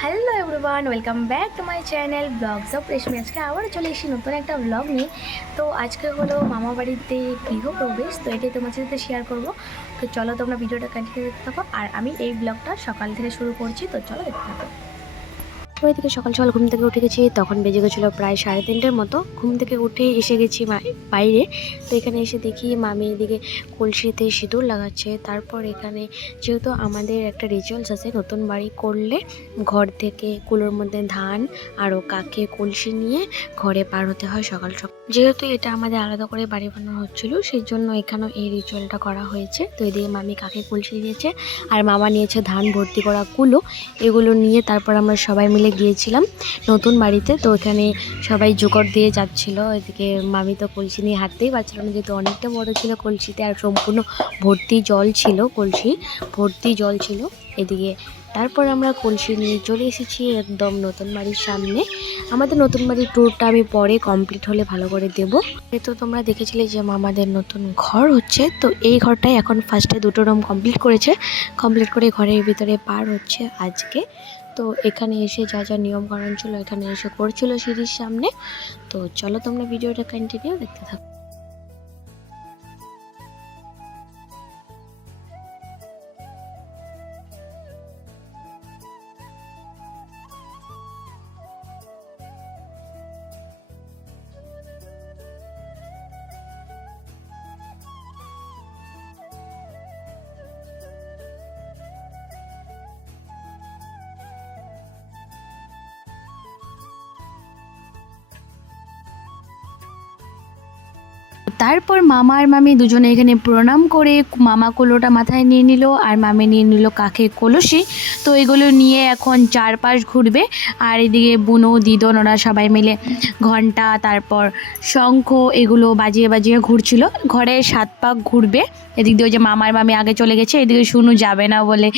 Hello everyone, welcome back to my channel vlogs of Reshmi. আজকে আবার চলে এসেছি নতুন একটা ব্লগ নিয়ে। তো আজকে হলো মামা বাড়িতে গৃহপ্রবেশ, তো এটাই তোমার সাথে শেয়ার করবো। তো চলো তোমরা ভিডিওটা কন্টিনিউ দেখতে থাকো। আর আমি এই ব্লগটা সকাল থেকে শুরু করছি, তো চলো দেখতে থাকো। ওই দিকে সকাল সকাল ঘুম থেকে উঠে গেছি, তখন বেজে গেছিলো প্রায় 3:30-এর মতো। ঘুম থেকে উঠে এসে গেছি বাইরে। তো এখানে এসে দেখি মামি এদিকে কলসিতে সিঁদুর লাগাচ্ছে। তারপর এখানে যেহেতু আমাদের একটা রিচুয়ালস আছে, নতুন বাড়ি করলে ঘর থেকে কুলোর মধ্যে ধান আরও কাকে কলসি নিয়ে ঘরে পার হতে হয় সকাল সকাল। যেহেতু এটা আমাদের আলাদা করে বাড়ি বানানো হচ্ছিল, সেই জন্য এখানেও এই রিচুয়ালটা করা হয়েছে। তো এদিকে মামি কাকে কলসি দিয়েছে আর মামা নিয়েছে ধান ভর্তি করা কুলো। এগুলো নিয়ে তারপর আমরা সবাই মিলে গিয়েছিলাম নতুন বাড়িতে। তো এখানে সবাই জোগাড় দিয়ে যাচ্ছিল। এদিকে মামি তো কলসি নিয়ে হাঁটতেই পারছিল না, যেহেতু অনেকটা বড় ছিল কলসিতে, আর সম্পূর্ণ ভর্তি জল ছিল, কলসি ভর্তি জল ছিল এদিকে। তারপর আমরা কলসি নিয়ে চলে এসেছি একদম নতুন বাড়ির সামনে। আমাদের নতুন বাড়ির ট্যুরটা আমি পরে কমপ্লিট হলে ভালো করে দেব। তো তোমরা দেখেছিলে যে আমাদের নতুন ঘর হচ্ছে, তো এই ঘরটাই এখন ফার্স্টে 2টো রুম কমপ্লিট করেছে। কমপ্লিট করে ঘরের ভিতরে পার হচ্ছে আজকে। তো এখানে এসে যা যা নিয়মকানুন ছিল এখানে এসে করছিল সিঁড়ির সামনে। তো চলো তোমরা ভিডিওটা কন্টিনিউ দেখতে থাকো। তারপর মামা আর মামি দুজনে এখানে প্রণাম করে মামা কুলোটা মাথায় নিয়ে নিল আর মামি নিয়ে নিল কাকের কলসি। তো এগুলো নিয়ে এখন চারপাশ ঘুরবে। আর এদিকে বুনো দিদন ওরা সবাই মিলে ঘন্টা তারপর শঙ্খ এগুলো বাজিয়ে বাজিয়ে ঘুরছিল। ঘরে 7 পাক ঘুরবে। এদিক দিয়ে ওই যে মামার মামি আগে চলে গেছে, এদিকে শুনু যাবে না বলে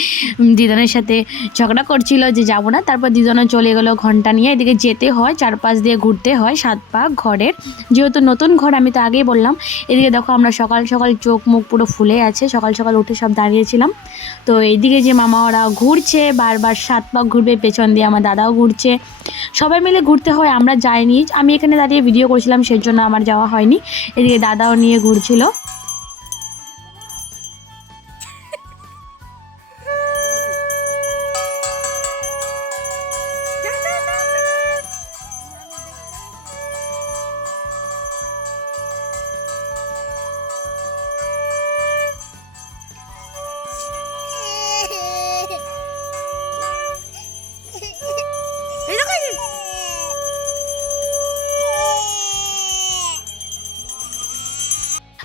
দিদনের সাথে ঝগড়া করছিল যে যাবো না। তারপর দিদনও চলে গেলো ঘন্টা নিয়ে। এদিকে যেতে হয়, চারপাশ দিয়ে ঘুরতে হয় 7 পাক ঘরের, যেহেতু নতুন ঘর আমি তো আগেই বললাম। এদিকে দেখো আমরা সকাল সকাল চোখ মুখ পুরো ফুলে আছে, সকাল সকাল উঠে সব দাঁড়িয়েছিলাম। তো এইদিকে যে মামা ওরা ঘুরছে, বারবার 7 পাক ঘুরবে, পেছন দিয়ে আমার দাদাও ঘুরছে। সবাই মিলে ঘুরতে হয়, আমরা যাইনি। আমি এখানে দাঁড়িয়ে ভিডিও করছিলাম, সেজন্য আমার যাওয়া হয়নি। এদিকে দাদাও নিয়ে ঘুরছিল।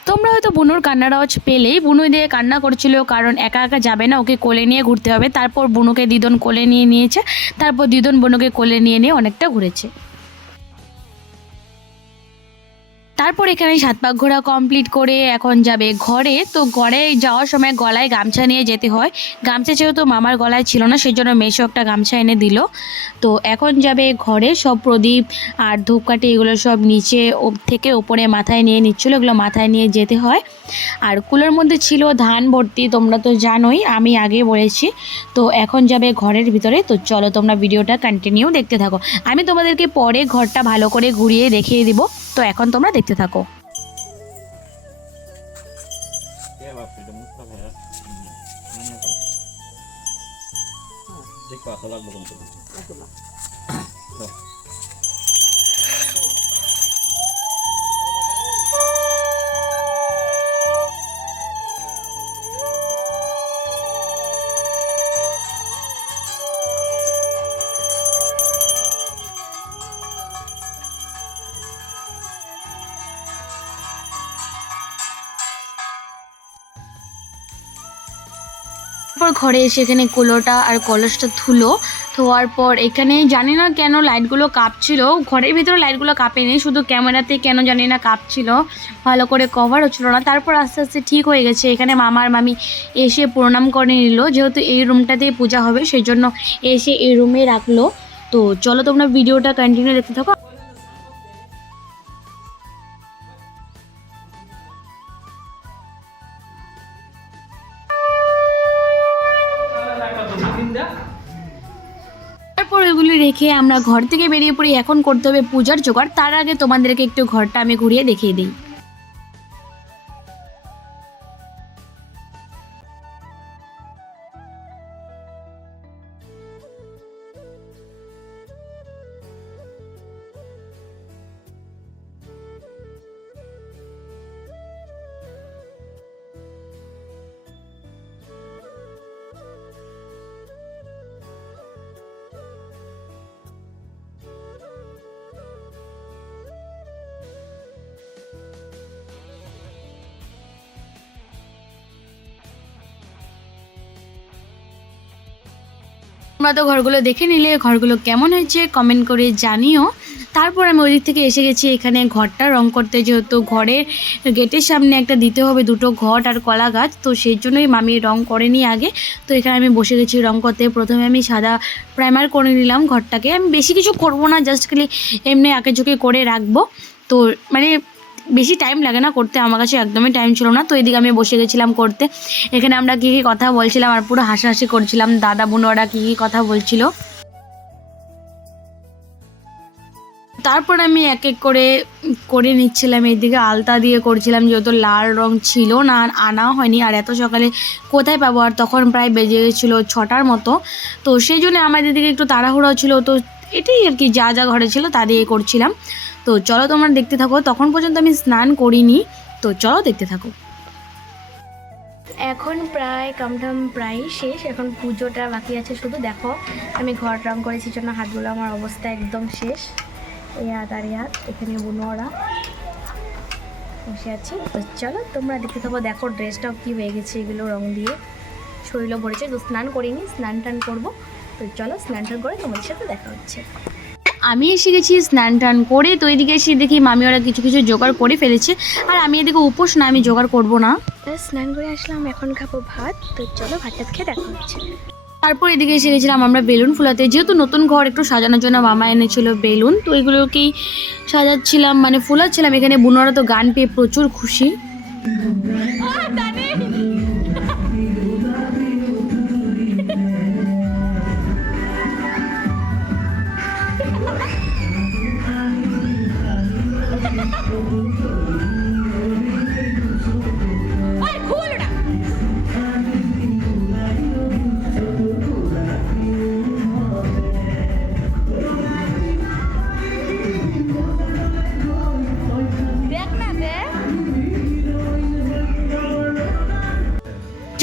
তোমরা হয়তো বুনুর কান্নার আওয়াজ পেলেই, বুনু দিয়ে কান্না করছিল, কারণ একা একা যাবে না, ওকে কোলে নিয়ে ঘুরতে হবে। তারপর বুনুকে দিদন কোলে নিয়ে নিয়েছে, তারপর দিদন বুনুকে কোলে নিয়ে নিয়ে অনেকটা ঘুরেছে। তারপর এখানে 7 পাক ঘোরা কমপ্লিট করে এখন যাবে ঘরে। তো ঘরে যাওয়ার সময় গলায় গামছা নিয়ে যেতে হয়। গামছা যেহেতু মামার গলায় ছিল না, সেই জন্য মেশো একটা গামছা এনে দিল। তো এখন যাবে ঘরে, সব প্রদীপ আর ধূপকাঠি এগুলো সব নিচে থেকে ওপরে মাথায় নিয়ে নিচ্ছিলো, এগুলো মাথায় নিয়ে যেতে হয়। আর কুলোর মধ্যে ছিল ধান ভর্তি, তোমরা তো জানোই, আমি আগে বলেছি। তো এখন যাবে ঘরের ভিতরে। তো চলো তোমরা ভিডিওটা কন্টিনিউ দেখতে থাকো। আমি তোমাদেরকে পরে ঘরটা ভালো করে ঘুরিয়ে দেখিয়ে দিব। তো এখন তোমরা দেখতে থাকো। তারপর ঘরে এসে এখানে কুলোটা আর কলসটা ধোয়ার পর এখানে জানি না কেন লাইটগুলো কাঁপছিল। ঘরের ভিতরে লাইটগুলো কাঁপেনি, শুধু ক্যামেরাতে কেন জানি না কাঁপছিল, ভালো করে কভার হচ্ছিল না। তারপর আস্তে আস্তে ঠিক হয়ে গেছে। এখানে মামার মামি এসে প্রণাম করে নিল, যেহেতু এই রুমটাতেই পূজা হবে সেই জন্য এসে এই রুমে রাখলো। তো চলো তোমরা ভিডিওটা কন্টিনিউ দেখতে থাকো। তারপর ওইগুলি রেখে আমরা ঘর থেকে বেরিয়ে পড়ি। এখন করতে হবে পূজার জোগাড়। তার আগে তোমাদেরকে একটু ঘরটা আমি ঘুরিয়ে দেখিয়ে দিই। তোমরা তো ঘরগুলো দেখে নিলে, ঘরগুলো কেমন হয়েছে কমেন্ট করে জানিও। তারপর আমি ওই দিক থেকে এসে গেছি এখানে ঘরটা রং করতে, যেহেতু ঘরের গেটের সামনে একটা দিতে হবে দুটো ঘট আর কলা গাছ, তো সেই জন্যই মামি রং করেনি আগে। তো এখানে আমি বসে গেছি রং করতে। প্রথমে আমি সাদা প্রাইমার করে নিলাম ঘরটাকে। আমি বেশি কিছু করবো না, জাস্ট খালি এমনি আঁকে ঝুঁকে করে রাখবো। তো মানে বেশি টাইম লাগে না করতে, আমার কাছে একদমই টাইম ছিল না। তো এদিকে আমি বসে গেছিলাম করতে। এখানে আমরা কী কী কথা বলছিলাম আর পুরো হাসাহাসি করছিলাম, দাদা বোনরা কী কী কথা বলছিল। তারপর আমি এক এক করে করে নিচ্ছিলাম। এইদিকে আলতা দিয়ে করছিলাম, যেহেতু লাল রং ছিল না, আনাও হয়নি। আর এত সকালে কোথায় পাবো, আর তখন প্রায় বেজে গেছিলো 6টার মতো। তো সেই জন্য আমাদের দিকে একটু তাড়াহুড়ো ছিল। তো এটাই আর কি, যা যা ঘরে ছিল তা দিয়ে করছিলাম। তো চলো তোমরা দেখতে থাকো। তখন পর্যন্ত আমি স্নান করিনি, তো চলো দেখতে থাকো। এখন প্রায় কামঠাম প্রায় শেষ, এখন পুজোটা বাকি আছে শুধু। দেখো আমি ঘর রং করেছি জন্য হাতগুলো আমার অবস্থা একদম শেষ। এই হাত আর এই হাত, এখানে বুনোরা বসে আছি। তো চলো তোমরা দেখতে থাকো। দেখো ড্রেসটাও কী হয়ে গেছে এগুলো রং দিয়ে, শরীরও ভরেছে। তো স্নান করিনি, স্নান টান করবো। তো চলো স্নান টান করে তোমাদের সাথে দেখা হচ্ছে। আমি এসে গেছি স্নান টান করে। তো এদিকে এসে দেখি মামি ওরা কিছু কিছু জোগাড় করে ফেলেছে, আর আমি এদিকে উপোস না, আমি জোগাড় করবো না। স্নান করে আসলাম, এখন খাবো ভাত। তো চলো ভাতটা খেয়ে দেখা হচ্ছে। তারপর এদিকে এসে গেছিলাম আমরা বেলুন ফুলাতে, যেহেতু নতুন ঘর একটু সাজানোর জন্য মামা এনেছিল বেলুন। তো এগুলোকেই সাজাচ্ছিলাম, মানে ফুলাচ্ছিলাম। এখানে বুনোরা তো গান পেয়ে প্রচুর খুশি।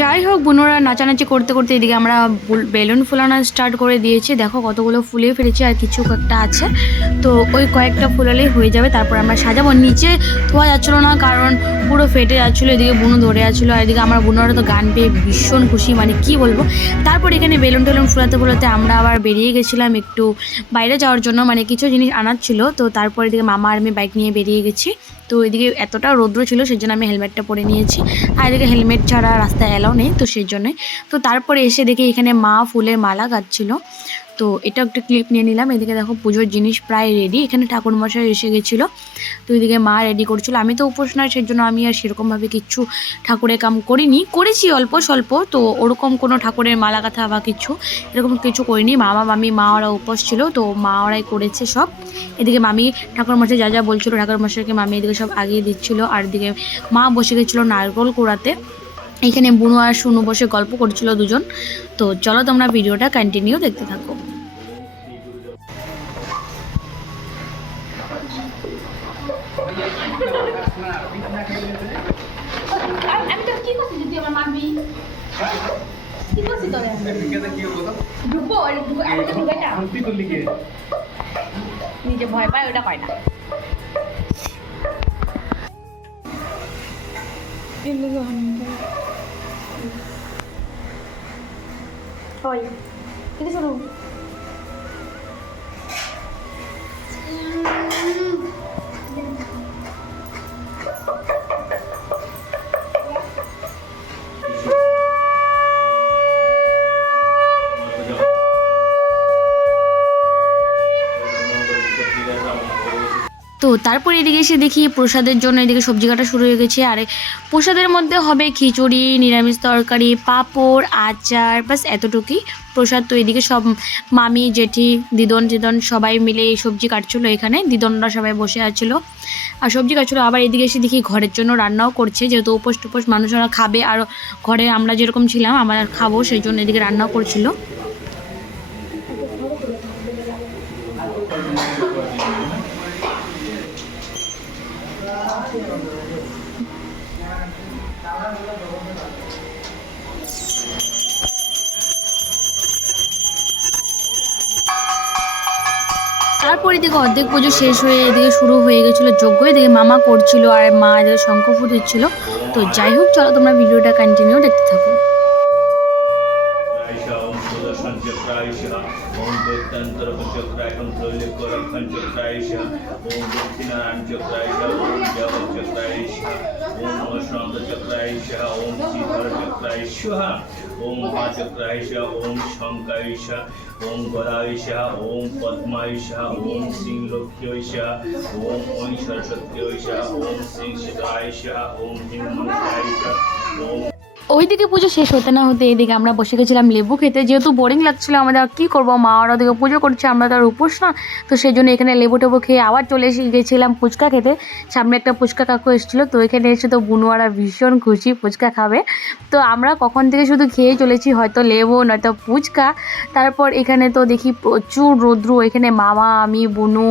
যাই হোক, বোনরা নাচানাচি করতে করতে এদিকে আমরা বেলুন ফুলানো স্টার্ট করে দিয়েছি। দেখো কতগুলো ফুলিয়ে ফেলেছি, আর কিছু একটা আছে। তো ওই কয়েকটা ফুলালেই হয়ে যাবে, তারপর আমরা সাজাবো। নিচে ধোয়া যাচ্ছিলো না, কারণ পুরো ফেটে যাচ্ছিলো। এদিকে বুনো ধরে যাচ্ছিলো, আর এদিকে আমার বোনরা তো গান পেয়ে ভীষণ খুশি, মানে কি বলবো। তারপর এখানে বেলুন টেলুন ফুলাতে ফুলাতে আমরা আবার বেরিয়ে গেছিলাম একটু বাইরে যাওয়ার জন্য, মানে কিছু জিনিস আনার ছিল। তো তারপর এদিকে মামা আর আমি বাইক নিয়ে বেরিয়ে গেছি। তো এদিকে এতটা রৌদ্র ছিল, সেই জন্য আমি হেলমেটটা পরে নিয়েছি। আর এদিকে হেলমেট ছাড়া রাস্তায় এলাও নেই, তো সেই জন্যই। তো তারপরে এসে দেখি এখানে মা ফুলের মালা গাচ্ছিল। তো এটা একটা ক্লিপ নিয়ে নিলাম। এদিকে দেখো পুজোর জিনিস প্রায় রেডি। এখানে ঠাকুরমশাই এসে গেছিলো, তো এদিকে মা রেডি করছিল। আমি তো উপোস নয়, সেই জন্য আমি আর সেরকমভাবে কিচ্ছু ঠাকুরের কাম করিনি, করেছি অল্প স্বল্প। তো ওরকম কোনো ঠাকুরের মালা গাঁথা বা কিছু এরকম কিছু করিনি। মামা মামি মা ওরা উপোস ছিল, তো মা ওরাই করেছে সব। এদিকে মামি ঠাকুরমশাই যা যা বলছিল ঠাকুরমশাইকে মামি এদিকে সব আগিয়ে দিচ্ছিলো। আর এদিকে মা বসে গেছিলো নারকোল কুড়াতে। এখানে বুনু আর শুনু বসে গল্প করছিল দুজন। তো চলো তোমরা ভিডিওটা কন্টিনিউ দেখতে থাকো। আমি তো কি করছি যদি আমার মানবি কি করছি তোরে ঢুকবো নিজে ভয় পায়, ওটা পায় না। হয় কিন্তু শোনো, তো তারপর এদিকে এসে দেখি প্রসাদের জন্য এদিকে সবজি কাটা শুরু হয়ে গেছে। আর প্রসাদের মধ্যে হবে খিচুড়ি, নিরামিষ তরকারি, পাঁপড়, আচার, বাস এতটুকুই প্রসাদ। তো এদিকে সব মামি, জেঠি, দিদন সবাই মিলে এই সবজি কাটছিলো। এখানে দিদনরা সবাই বসে আছিল আর সবজি কাটছিলো। আবার এদিকে এসে দেখি ঘরের জন্য রান্নাও করছে, যেহেতু উপোস টুপোস মানুষরা খাবে আর ঘরে আমরা যেরকম ছিলাম আমরা খাবো, সেই জন্য এদিকে রান্নাও করছিল। তারপর এদিকে অর্ধেক পুজো শেষ হয়ে এদিকে শুরু হয়ে গেছিলো যজ্ঞ। এদিকে মামা করছিল আর মা এদিকে শঙ্খ ফুটাচ্ছিল। তো যাই হোক, চলো তোমরা ভিডিওটা কন্টিনিউ দেখতে থাকো। ओम महाचक्रायश, ओम शंकायश, ओम गदायश, ओम पद्मायश, ओम सिंहलोक्यश, ओम ओं सरस्वत्यश, ओम सिंह शिवायश, ओम हिममंत्रायश, ओम। ওইদিকে পুজো শেষ হতে না হতে এদিকে আমরা বসে গেছিলাম লেবু খেতে, যেহেতু বোরিং লাগছিলো আমাদের। কী করবো, মা ওরা ওদিকে পুজো করছে, আমরা তো আর উপোস না, তো সেই জন্য এখানে লেবু টেবু খেয়ে আবার চলে এসে গেছিলাম ফুচকা খেতে। সামনে একটা ফুচকা কাকু এসেছিলো, তো এখানে এসে তো বুনুয়ারা ভীষণ খুশি ফুচকা খাবে। তো আমরা কখন থেকে শুধু খেয়ে চলেছি, হয়তো লেবু নয়তো ফুচকা। তারপর এখানে তো দেখি প্রচুর রৌদ্র, এখানে মামা, আমি, বুনু,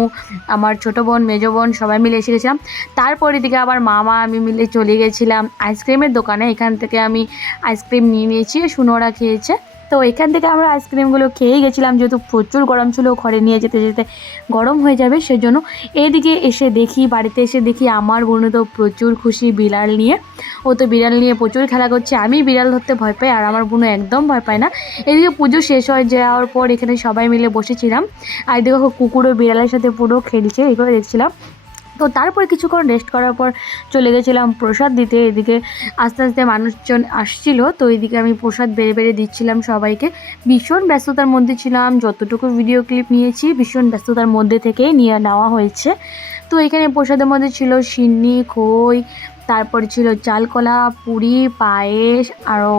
আমার ছোটো বোন, মেজো বোন সবাই মিলে এসে গেছিলাম। তারপর এদিকে আবার মামা আমি মিলে চলে গেছিলাম আইসক্রিমের দোকানে। এখান থেকে আমি আইসক্রিম নিয়ে নিয়েছি, সুনোরা খেয়েছে। তো এখান থেকে আমরা আইসক্রিমগুলো খেয়েই গেছিলাম, যেহেতু প্রচুর গরম ছিল, ঘরে নিয়ে যেতে যেতে গরম হয়ে যাবে সেজন্য। এদিকে এসে দেখি, বাড়িতে এসে দেখি আমার বোন তো প্রচুর খুশি বিড়াল নিয়ে। ও তো বিড়াল নিয়ে প্রচুর খেলা করছে। আমি বিড়াল ধরতে ভয় পাই আর আমার বোন একদম ভয় পায় না। এদিকে পুজো শেষ হয়ে যাওয়ার পর এখানে সবাই মিলে বসেছিলাম আর দেখো কুকুরও বিড়ালের সাথে পুরো খেলছে, এগুলো দেখছিলাম। তো তারপর কিছুক্ষণ রেস্ট করার পর চলে গেছিলাম প্রসাদ দিতে। এদিকে আস্তে আস্তে মানুষজন আসছিল, তো এদিকে আমি প্রসাদ বেড়ে বেড়ে দিচ্ছিলাম সবাইকে। ভীষণ ব্যস্ততার মধ্যে ছিলাম, যতটুকু ভিডিও ক্লিপ নিয়েছি ভীষণ ব্যস্ততার মধ্যে থেকেই নিয়ে নেওয়া হয়েছে। তো এখানে প্রসাদের মধ্যে ছিল সিন্নি, খই, তারপর ছিল চালকলা, পুরি, পায়েস, আরও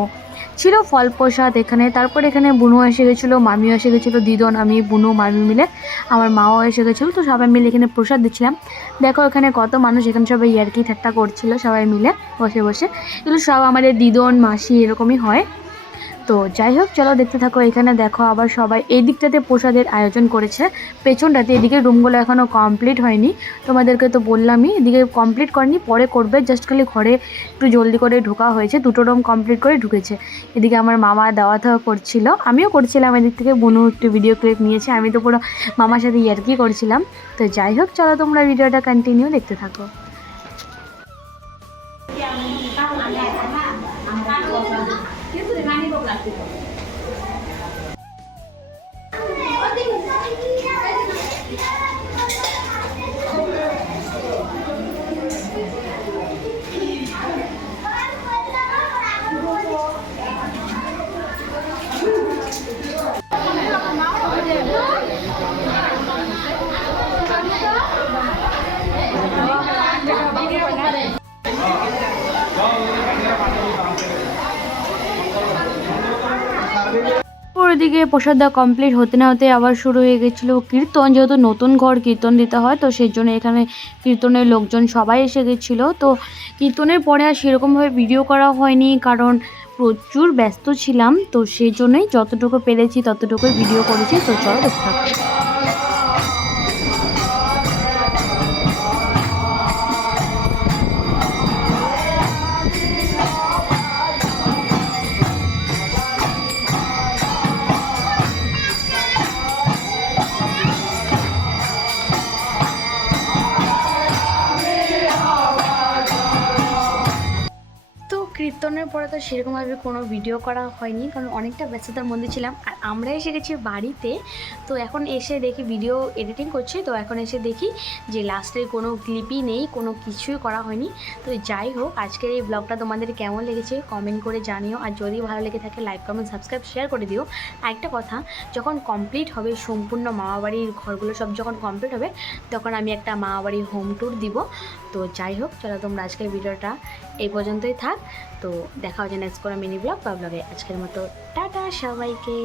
ছিল ফল প্রসাদ এখানে। তারপর এখানে বুনু এসে গেছিলো, মামিও এসে গেছিলো, দিদন, আমি, বুনু, মামি মিলে, আমার মাও এসে গেছিলো। তো সবাই মিলে এখানে প্রসাদ দিচ্ছিলাম। দেখো এখানে কত মানুষ, এখানে সবাই ইয়ার্কি ঠাট্টা করছিল সবাই মিলে বসে বসে। এগুলো সব আমাদের দিদন, মাসি এরকমই হয়। তো যাই হোক, চলো দেখতে থাকো। এখানে দেখো আবার সবাই এই দিকটাতে প্রসাদের আয়োজন করেছে, পেছনটাতে। এদিকে রুমগুলো এখনও কমপ্লিট হয়নি, তোমাদেরকে তো বললামই, এদিকে কমপ্লিট করেনি, পরে করবে। জাস্ট খালি ঘরে একটু জলদি করে ঢোকা হয়েছে, দুটো রুম কমপ্লিট করে ঢুকেছে। এদিকে আমার মামা দাওয়া থাওয়া করছিল, আমিও করছিলাম এদিক থেকে। বুনু একটু ভিডিও ক্লিপ নিয়েছে, আমি তো পুরো মামার সাথে ইয়ার্কি করছিলাম। তো যাই হোক, চলো তোমরা ভিডিওটা কন্টিনিউ দেখতে থাকো। ওদিকে প্রসাদ দেওয়া কমপ্লিট হতে না হতে আবার শুরু হয়ে গেছিলো কীর্তন। যেহেতু নতুন ঘর কীর্তন দিতে হয়, তো সেই জন্য এখানে কীর্তনের লোকজন সবাই এসে গেছিলো। তো কীর্তনের পরে আর সেরকমভাবে ভিডিও করা হয়নি, কারণ প্রচুর ব্যস্ত ছিলাম। তো সেই জন্যই যতটুকু পেরেছি ততটুকুই ভিডিও করেছি। তো চলো দেখতে থাকো। কীর্তনের পরে পরে তো সেরকমভাবে কোনো ভিডিও করা হয়নি, কারণ অনেকটা ব্যস্ততার মধ্যে ছিলাম। আর আমরা এসে গেছি বাড়িতে, তো এখন এসে দেখি ভিডিও এডিটিং করছি, তো এখন এসে দেখি যে লাস্টের কোনো ক্লিপই নেই, কোনো কিছুই করা হয়নি। তো যাই হোক, আজকের এই ব্লগটা তোমাদের কেমন লেগেছে কমেন্ট করে জানিও, আর যদি ভালো লেগে থাকে লাইক কমেন্ট সাবস্ক্রাইব শেয়ার করে দিও। একটা কথা, যখন কমপ্লিট হবে সম্পূর্ণ মামাবাড়ির ঘরগুলো সব যখন কমপ্লিট হবে, তখন আমি একটা মামাবাড়ির হোম ট্যুর দিব। তো যাই হোক, চলো তোমরা আজকের ভিডিওটা এই পর্যন্তই থাক। তো দেখা হচ্ছে নেক্সট কোনো মিনি ব্লগ বা ব্লগে। আজকের মতো টাটা সবাইকে।